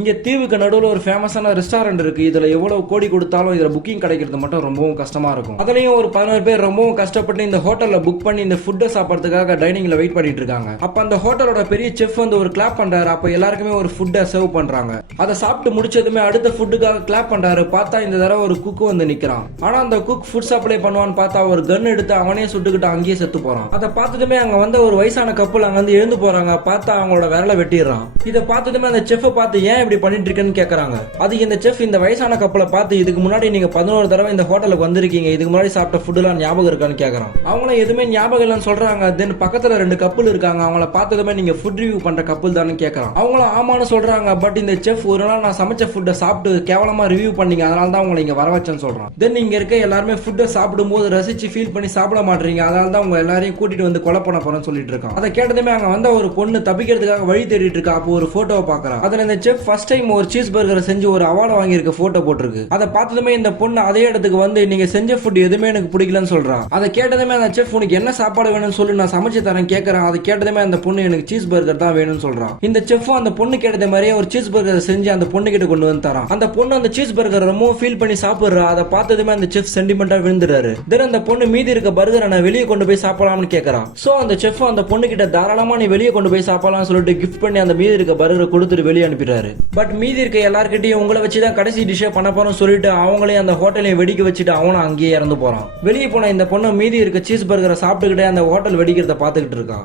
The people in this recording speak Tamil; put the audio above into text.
இங்க தீவுக்கு நடுவில் ஒரு ஃபேமஸான ரெஸ்டாரண்ட் இருக்கு. இதுல எவ்வளவு கோடி கொடுத்தாலும் இதுல புக்கிங் கிடைக்கிறது மட்டும் ரொம்பவும் கஷ்டமா இருக்கும். அதுலயும் ஒரு 11 பேர் ரொம்பவும் கஷ்டப்பட்டு இந்த ஹோட்டல்ல புக் பண்ணி இந்த ஃபுட்டை சாப்பிட்றதுக்காக டைனிங்ல வெயிட் பண்ணிட்டு இருக்காங்க. அப்ப அந்த ஹோட்டலோட பெரிய செஃப் வந்து ஒரு கிளாப் பண்றாரு. அப்ப எல்லாருக்குமே ஒரு ஃபுட்டை சர்வ் பண்றாங்க. அதை சாப்பிட்டு முடிச்சதுமே அடுத்த ஃபுட்டுக்காக கிளாப் பண்றாரு. பார்த்தா இந்த தடவை ஒரு குக் வந்து நிக்கிறான். ஆனா அந்த குக் ஃபுட் சப்ளை பண்ணுவான்னு பார்த்தா ஒரு கன் எடுத்து அவனே சுட்டுக்கிட்டு அங்கேயே செத்து போறான். அதை பார்த்ததுமே அங்க வந்து ஒரு வயசான கப்பல் அங்க வந்து எழுந்து போறாங்க. பார்த்தா அவங்களோட விரலை வெட்டிடுறான். இதை பார்த்ததுமே அந்த செஃப் பார்த்து ஏன் இப்படி பண்ணிட்டு இருக்கேன்னு கேக்குறாங்க. அதுக்கு இந்த செஃப் இந்த வயசான கப்பலை பார்த்து இதுக்கு முன்னாடி நீங்க 11 தடவை இந்த ஹோட்டலுக்கு வந்திருக்கீங்க, இதுக்கு முன்னாடி சாப்பிட்ட ஃபுட் எல்லாம் ஞாபகம் இருக்கான்னு கேக்குறான். அவங்களும் எதுவுமே ஞாபகம் இல்லைன்னு சொல்றாங்க. தென் பக்கத்துல 2 கப்பல் இருக்காங்க. அவங்கள பார்த்ததுமே நீங்க ஃபுட் ரிவ்யூ பண்ற கப்பல் தானு கேக்குறான். அவங்களும் ஆமான்னு சொல்றாங்க. பட் இந்த செஃப் ஒரு நாள் நான் சமைச்ச ஃபுட்டை சாப்பிட்டு கேவலமா ரிவ்யூ பண்ணீங்க, அதனால தான் உங்களை இங்க வர வச்சேன்னு சொல்றான். தென் இங்க இருக்க எல்லாருமே ஃபுட்டை சாப்பிடும் போது ரசிச்சு ஃபீல் பண்ணி சாப்பிட மாட்டீங்க, அதனால தான் உங்க எல்லாரையும் கூட்டிட்டு வந்து கொலை பண்ண போறேன்னு சொல்லிட்டு இருக்கான். அதை கேட்டதுமே அங்க வந்த ஒரு பொண்ணு தப்பிக்கிறதுக்காக வழி தேடிட்டு இருக்கா. அப்போ ஒரு போட்டோவை பாக்குறா. அதுல இந்த செஃப் ஃபர்ஸ்ட் டைம் ஒரு சீஸ் பர்கரை செஞ்சு ஒரு அவார்டு வாங்கியிருக்க போட்டோ போட்டிருக்கு. அதை பார்த்ததுமே இந்த பொண்ணு அதே இடத்துக்கு வந்து நீங்க செஞ்ச ஃபுட் எதுவுமே எனக்கு பிடிக்கலன்னு சொல்றான். அதை கேட்டதுமே அந்த செஃப் உனக்கு என்ன சாப்பாடு வேணும்னு சொல்லி நான் சமைச்சு தரேன் கேட்கறேன். அதை கேட்டதுமே அந்த பொண்ணு எனக்கு சீஸ் பர்கர் தான் வேணும்னு சொல்றான். இந்த செஃப் அந்த பொண்ணு கேட்டது மாதிரியே ஒரு சீஸ் பர்கர் செஞ்சு அந்த பொண்ணு கிட்ட கொண்டு வந்து தரான். அந்த பொண்ணு அந்த சீஸ் பர்கர் ரொம்ப ஃபீல் பண்ணி சாப்பிடுறா. அதை பார்த்ததுமே அந்த செஃப் சென்டிமெண்டா விழுந்துறாரு. தென் அந்த பொண்ணு மீதி இருக்க பர்கரை நான் வெளியே கொண்டு போய் சாப்பிடலாம்னு கேட்கறான். சோ அந்த செஃப் அந்த பொண்ணு கிட்ட தாராளமா நீ வெளியே கொண்டு போய் சாப்பிடலாம் சொல்லிட்டு கிஃப்ட் பண்ணி அந்த மீதி இருக்க பர்கரை கொடுத்துட்டு வெளியே அனுப்பிடுறாரு. பட் மீதி இருக்க எல்லார்கிட்டையும் உங்களை வச்சுதான் கடைசி டிஷ்ஷை பண்ண போறோம் சொல்லிட்டு அவங்களையும் அந்த ஹோட்டலையும் வெடிக்க வச்சுட்டு அவனும் அங்கேயே இறந்து போறான். வெளியே போன இந்த பொண்ணு மீதி இருக்க சீஸ் பர்கரை சாப்பிட்டுக்கிட்டே அந்த ஹோட்டல் வெடிக்கிறத பார்த்துக்கிட்டு இருக்கான்.